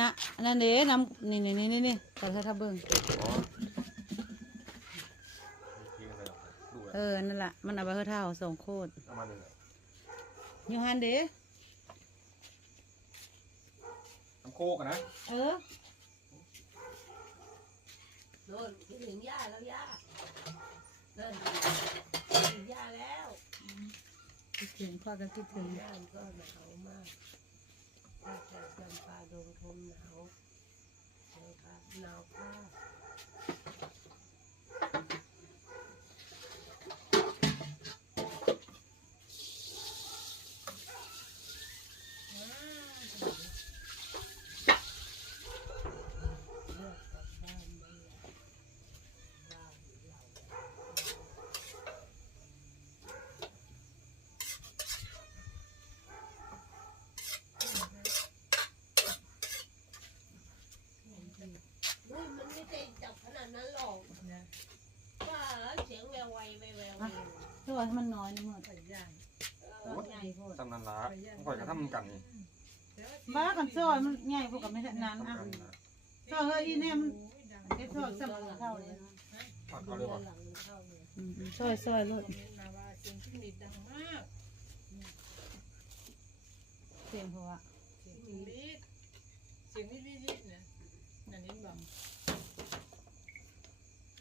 นะอันนั่นเด้น้ำนี่นี่นี่นี่นี่ขอเธอทับเบิ้งอ๋อมีเพลงอะไรหรอดูเออ นั่นแหละมันเอาไปเพื่อเท่าสองโคตรเอามาเลยเหรอยูฮันเด้น้ำโคกอะนะ เออโน่นคิดถึงย่าแล้วย่าเดินคิดถึงย่าแล้วคิดถึงพ่อก็คิดถึงย่าก็หนาวมาก ถ้าจะจำปาดงทมหนาวนะครับหนาวมาก เลือกกลับบ้านไม่อยากบ้านเราเฮ้ยมันไม่ได้จับขนาดนั้นหรอกว่าเสียงแววไวแววแวว ถ้าว่าให้มันน้อยนี่มัน ใส่ย่าง ก็ใหญ่โพด จำนันละข่อยกระทำกันนี่ บ้ากันซอยมัน ใหญ่พวกกับไม่ใช่นั้นอะซอยเฮ้ยอีเนมันไอ้ซอสมองเท่าเลยผักเขาเลยว่ะหลังเข้าเลยอืมซอยซอยลูกเสียงจิ้งหรีดดังมากเสียงเพราะว่าเสียงจิ้งหรีดเสียงวิดวิดวิดนะนั่นนี่บอก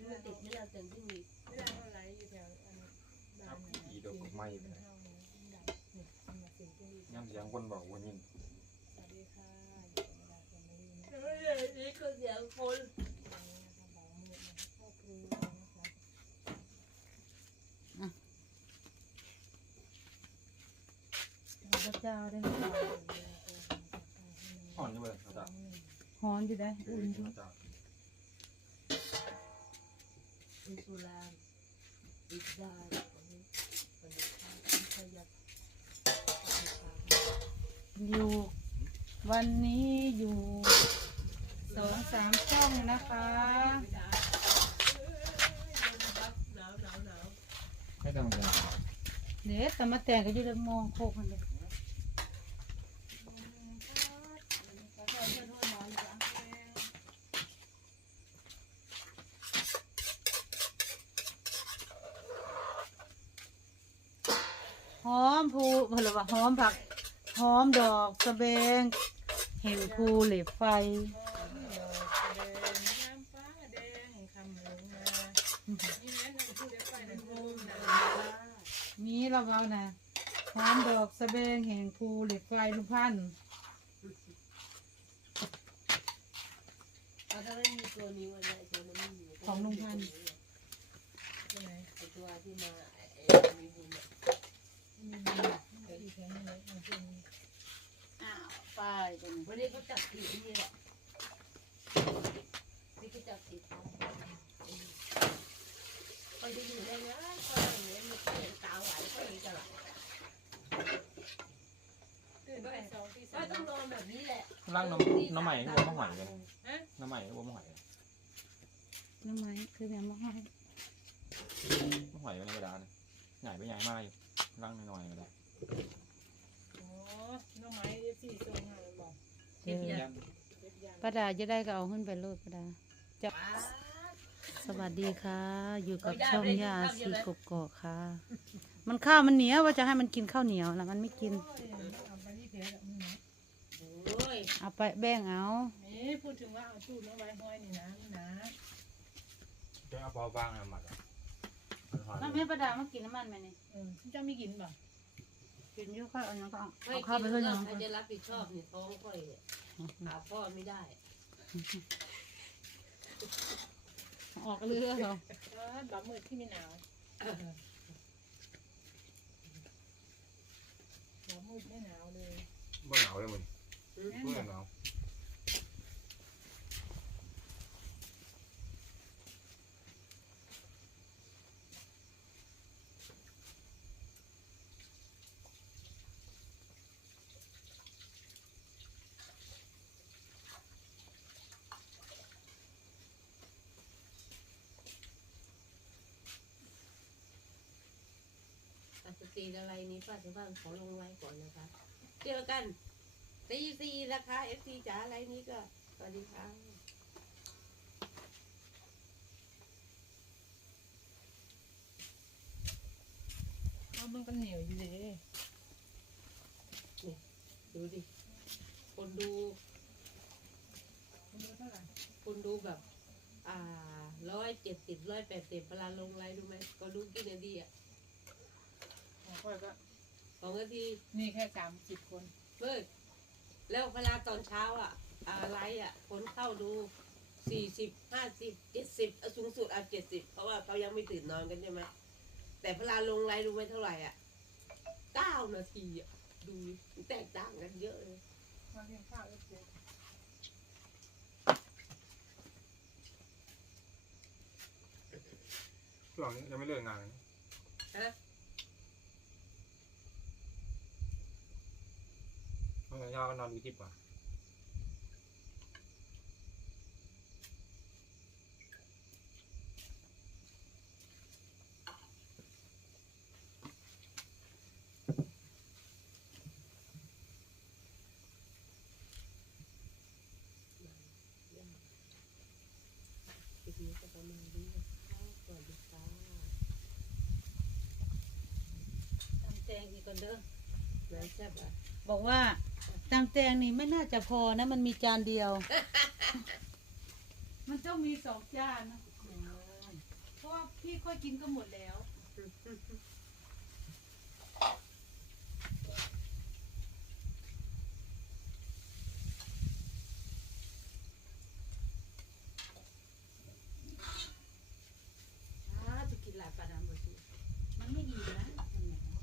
มันติดไม่เราเต็มที่มีไม่ได้เท่าไหรอยู่แถวอันนี้ดอกไม้ไปเสียงเลยเท่าเนี่ยดังเนี่ยมันมาเสียงจิ้งหรีดย่ำเสียงคนบอกว่ายินสวัสดีค่ะ นะเฮ้ยนี่ก็เสียงคนตอนนี้นะคะบ่าวมืดนะคะครอบครัวนะคะพระเจ้าได้อ่อนนี่เลยอาจารย์ฮ้อนอยู่ได้เออุ่อนอยู่อาจารย์มีสุรางติดได้วันนี้วันนี้ข้าวที่ขยับอยู่วันนี้อยู่ สองสามช่องนะคะให้ดังจังเด็ดแต่มาแต่งก็อยืนมองโคกมันเลยหอมผูพลว่าหอมผักหอมดอกสะเบงเห็นภูเหล็บไฟ ดอกแดงน้ำฟ้าแดงคำหลงมานี่แม่นั่งพูดได้ไปนะโฮมนะ มี เราเอานะหอมดอกสะเบงแห่งภูเหล็กไฟลุงพันธุ์เอาถ้าไม่มีตัวนี้วันไหนตัวนั้นไม่มีของลุงพันธุ์ที่ไหนไอตัวที่มาไอ้มีบุญอะมีมีอีกแค่นี้เลยมันเป็นอ้าวไปตรงนี้วันนี้เขาจับติดนี่แหละนี่ก็จับติดเขา ไปจะอยู่ได้นะเขาอย่างนี้มันเห็นตาหวานเขาเลยจะหลับตื่นไปสองที่สาไม่มต้องนอนแบบนี้แหละร่างน้ำน้ำใหม่หัวมะหอยกันฮะน้ำใหม่หัวมะหอยน้ำไม้คือแม่มาให้มะหอยเป็นธรรมดาเนี่ยใหญ่ไปใหญ่มากอยู่ร่างน้อยๆก็ได้โอ้น้องไม้เอฟซีส่งมาบอกเออยันเก็บยางป้าดาจะได้ก็เอาขึ้นไปโลดป้าดาจะ สวัสดีค่ะ อยู่กับช่องยาสีกบกอกค่ะ มันข้าวมันเหนียวว่าจะให้มันกินข้าวเหนียวนะมันไม่กิน เอาไปที่เพจแบบนี้นะโอ้ยเอาไปแบ่งเอา นี่พูดถึงว่าเอาตู้น้องไว้ห้อยนี่นะนี่นะจะเอาเบาบ้างนะหมัดอะมันหอยน้ำให้ป้าดามากินน้ำมันไหมนี่เออเจ้าไม่กินป่ะกินเยอะค่อยเอาอย่างก็เอาไม่เอากิข้าวนไปแล้เพื่อนวยังใครจะรับผิดชอบเนี่ยท้องค่อยเนี่ยหาพ่อไม่ได้ ออกเรือเหรอเออบับมือที่มีหนาวบับมืดไม่หนาวเลยบ่หนาวเลยมึงเพื่อนหนาว จจะตีอะไรนี้ป้าจะบ้านขอลงไว้ก่อนนะคะเจอกันตีสี่นะคะเอฟซีจ๋าอะไรนี้ก็สวัสดีค่ะเอามันก็เหนียวอยู่เลยดูดิ คนดู คนดูแบบ อ่าร้อยเจ็ดสิบร้อยแปดสิบเวลาลงไลน์ดูไหมก็ดูกี่นาทีอะของ ค่อยก็สองนาทีนี่แค่สามสิบคนเลิกแล้วเวลาตอนเช้าอะอ่าไลฟ์อะ คนเข้าดูสี่สิบห้าสิบเจ็ดสิบสูงสุดอะเจ็ดสิบเพราะว่าเขายังไม่ตื่นนอนกันใช่ไหมแต่เวลาลงไลฟ์ดูไหมเท่าไหร่อะเก้านาทีอะดูดิแตกต่างกันเยอะเลยมาเพียงข้าวเอฟซีช่วงนี้ยังไม่เลิกงานเลยนะฮะ มันยาก็นอนดูคลิปอะคลิปนี้ก็ประมาณนี้นะคะสวัสดีค่ะตำแตงอีกคนเด้อนายแซ่บอะ บอกว่าตำแตงนี่ไม่น่าจะพอนะมันมีจานเดียว มันต้องมีสองจานนะเพราะว่าพี่ค่อยกินก็หมดแล้ว อ้าจะกินหลายปลาดำเลยสิ มันไม่อิ่มนะมันไหนนะ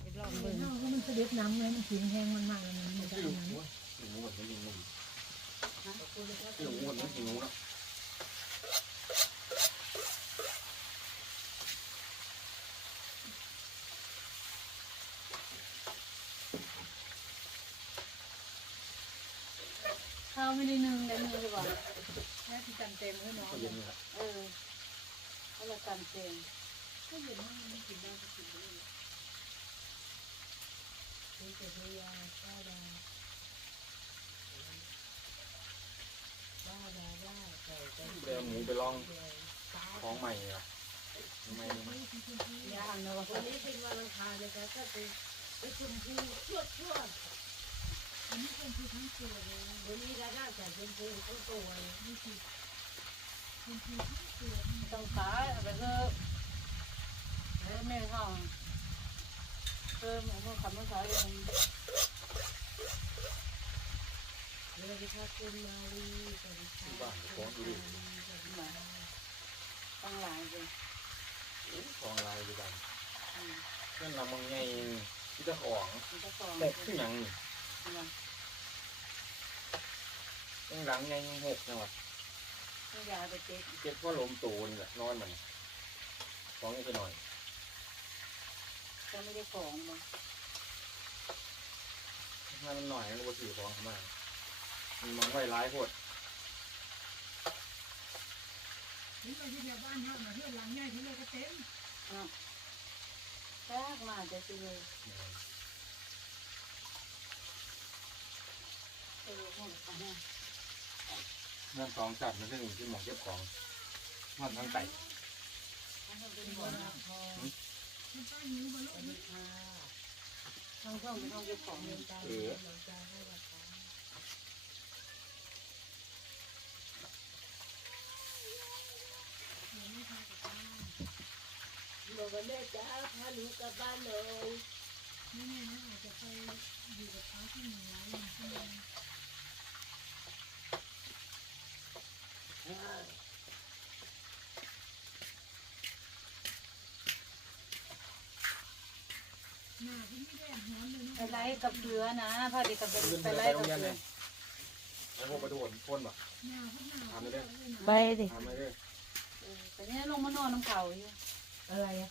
ไปลองเบิ่ง มัน เด็จน้ำเลยมันถึงแห้งมันมากเลยมันไม่ได้กินน้ำงูกินงูไม่กินงูกินงูไม่กินงูนะข้าวไม่ได้นึ่งได้นึ่งหรือเปล่าแค่ที่จำเต็มให้น้องเนนี่แหละเออเอาละตำแตงก็เย็นมากไมันกินได้ก็กินได้ นี่จะพยาป้าดาป้าดาว่าใส่กันเดี๋ยวหมูไปลองของใหม่อะทำไมย่างเนอะวันนี้เป็นวันอังคารนะคะก็เป็นเป็นชมพูชวดชวดอันนี้เป็นคือทั้งตัวเลยวันนี้ดาด้าใส่ชมพูทั้งตัวเลยนี่คือเป็นคือทั้งตัวต้องขายเอาไปเถอะเออแม่ห้อง เออหมูขับมาขายเองสวัสดีค่ะคุณมาลีสวัสดีค่ะที่บ้านของดูดิมาตั้งหลายเลยของลายดูกันนั่นเรามึงไงที่เจ้าของมันจะสองหกที่ยังนี่มันยังหลังไงยังหกจังหวะไม่ยาไปเจ๊กเจ็บเพราะลมตูนแหละนอนมันของนี่ไปหน่อย ก็ไม่ได้ของมันถ้ามันหน่อยมันก็ถือของเข้ามามันมองไว้ร้ายโคตรนี่เราที่เดียวบ้านเขามาเที่ยวหลังใหญ่ที่เลยก็เต็มแป๊กมาจะซื้อเลยเออหมดอะฮะเรื่องของจัดมันซึ่งที่หมองเก็บของมันทั้งไก่ทั้งช่องเป็นหัวนะ มันป้าหิวบนโลกนี้ทั้งช่องเป็นห้องเก็บของเลยเออบอกว่าแม่จ้าพาหนูกลับบ้านหน่อยนี่เนี่ยนะอาจจะไปอยู่กับเขาที่หนึ่งร้อยหนึ่งชั่วโมงหน้าที่ไม่ได้หอมเลยนะ ไปไล่ กับเสือนะพาเด็กกับเดินไปไปไล่โรกับงเรียนเสืเลอยแล้วพวกไปโดนพ่นป่ะหน้าพวกหน้าทำไม่ได้ไปดิทำไม่ได้แต่เนี่ยลงมานอนน้ำเขาอยู่อะไรอะ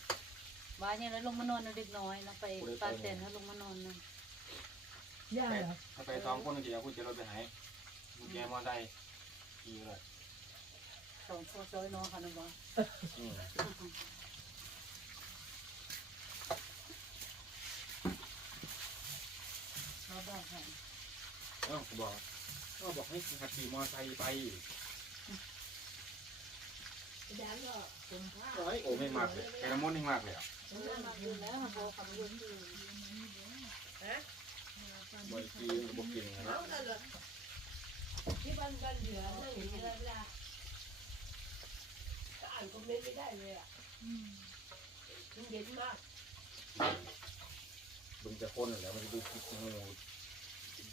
ว่าเนี่ยแล้วลงมานอนนะเด็กน้อยนะไปปาเต็นแล้วลงมานอนนะย่าเหรอถ้าไปสองคนเดี๋ยวคุณจะรถไปไหนคุณแกมอไซค์ขี่เลยสองคนซอยน้องค่ะน้องบออื เขาบอกให้เอ้าผมบอก ก็บอกให้ขับขี่มอไซค์ไปยางก็ผมผ้าร้อยโอ้ไม่มากเลยแกน้ำมันไม่มากเลยอะมาอยู่แล้วมาบกคำยืนอยู่ฮะบางทีบอกกินนะเอาแต่ละที่บ้านบ้านเหลือนั่งอย่างนี้แล้วเวลาก็อ่านคอมเมนต์ไม่ได้เลยอะมันเย็นมาก บึงจะคนแล้วมันจะดูคิดงู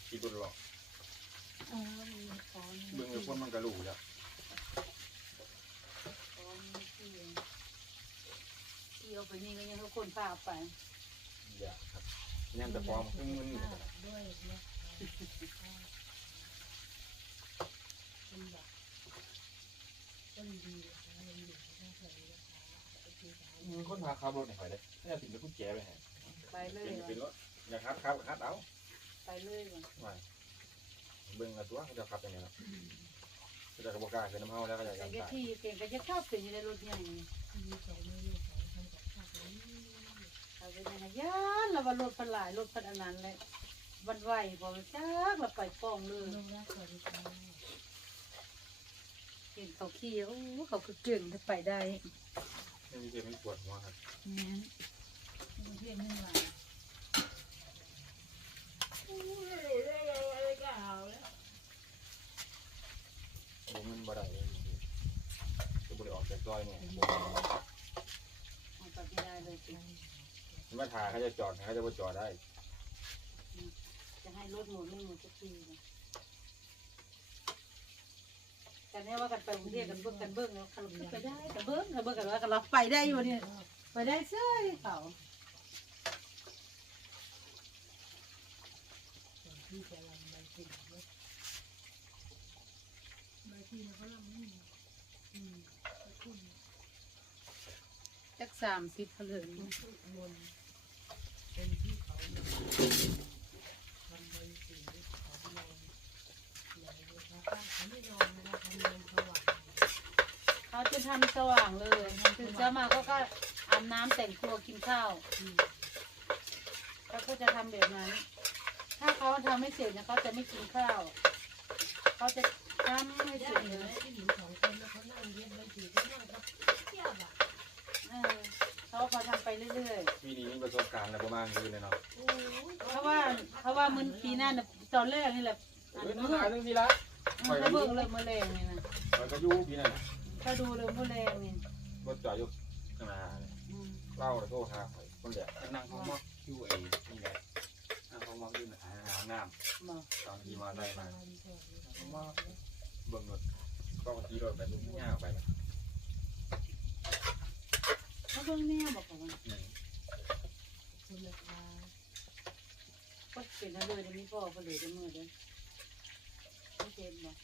คิดบุญหรอกเออมีขอนบึงจะคนมันกระลูแล้วขอนที่ที่เอาไปนี่ก็ยังเขาคนพาไปอย่าครับยังจะฟ้องขึ้นมันอยู่ด้วยนะมันแบบก็ดีๆนะคะมันอยู่ข้างๆเลยนะคะโอเคค่ะมึงคนพาขับรถไหนไปเลยไม่เอาถึงจะพุ่งแกไปไหน ไปเลยเป็นว่ะเป็นรถอย่าขับขับขับเอาไปเลยว่ะไม่เบิ่งละตัวเขาจะขับยังไงล่ะก็จะกระบอกกล้าเป็นน้ำเฮาแล้วก็จะแต่ยังก็ตายที่เก่งก็จะเข้าเป็นอยู่ในรถใหญ่มีสองมือของทำกับข้าวเลยเอาไปยังไงย่านแล้วว่ารถพันหลายรถพันอันนั้นเลยวันไหวพอจักเราไปป้องเลยน้องรักสวัสดีค่ะเห็นเขาขี่โอ้เขาคือเก่งถ้าไปได้ไม่มีเจ็บไม่ปวดหัวครับ แม่นมี เพื่อนหนึ่งหลานอะไรก็เอาแล้วผมมันบ่ได้เลยจะบ่ได้ออกจากซอยเนี่ยเอาไปไม่ได้เลยจริงมาถ่ายเขาจะจอดเขาจะบ่จอดได้ จะให้รถหมุนไม่หมุนสักทีนะกันแน่ว่ากันไปกรุงเทพกันเบิ้งกันเบิ้งแล้วขับรถไปได้กันเบิ้งกันเบิ้งกันว่ากันเราไปได้อยู่เนี่ยไปได้เซ้ยเขา ที่จะลำใบติ่งรถใบที่มันก็ลำนี่อืมคุณจักสามสิบเขาเลยมนเป็นที่เขาทำใบติ่งเขาลงไหนนะคะเขาไม่นอนนะคะทำเงินสว่างเขาจะทำสว่างเลยตื่นเช้ามาเขาก็อาบน้ำแต่งตัวกินข้าวเขาก็จะทำแบบนั้น เขาทำไม่เสร็จเนี่ยเขาจะไม่กินข้าวเขาจะทำให้เสได้ร็จเห็นเลไหมยที่หญิงสองคนแล้วเขานั่งเย็นใบสีก็นั่งก็เทียบอะเออเขาเขาทำไปเรื่อยปีนี้มีประสบการณ์อะไรประมาณนี้เลยเนาะโอ้ยๆเพราะว่าเพราะว่ามันปีหน้าน่ะตอนแรกนี่แหละเอ้ยต้องถ่ายเรื่องนี้ละถ้าเบิ่งเลยเมื่อแรงนี่นะมันก็อยู่ปีนั้นถ้าดูเลยเมื่อแรงนี่รถจอดอยู่ข้างหน้าเนี่ยอืมเล่าแล้วโทรหาข่อยคนเดียวนั่งห้องมอกอยู่ไอ้ นี่แหละนั่งห้องมอกอยู่หาน้ำน้บอกำตอนขี่มอเตอร์ไซค์มามาเบิ่งรถก็ขี่รถไปทุกย่างไปนะเขาเบิ่งแม่บอกว่าอืมคุณราคาก็เป็นอะไรเลยจะมีพ่อก็เลยจะมือเลยไม่เจ็บบอก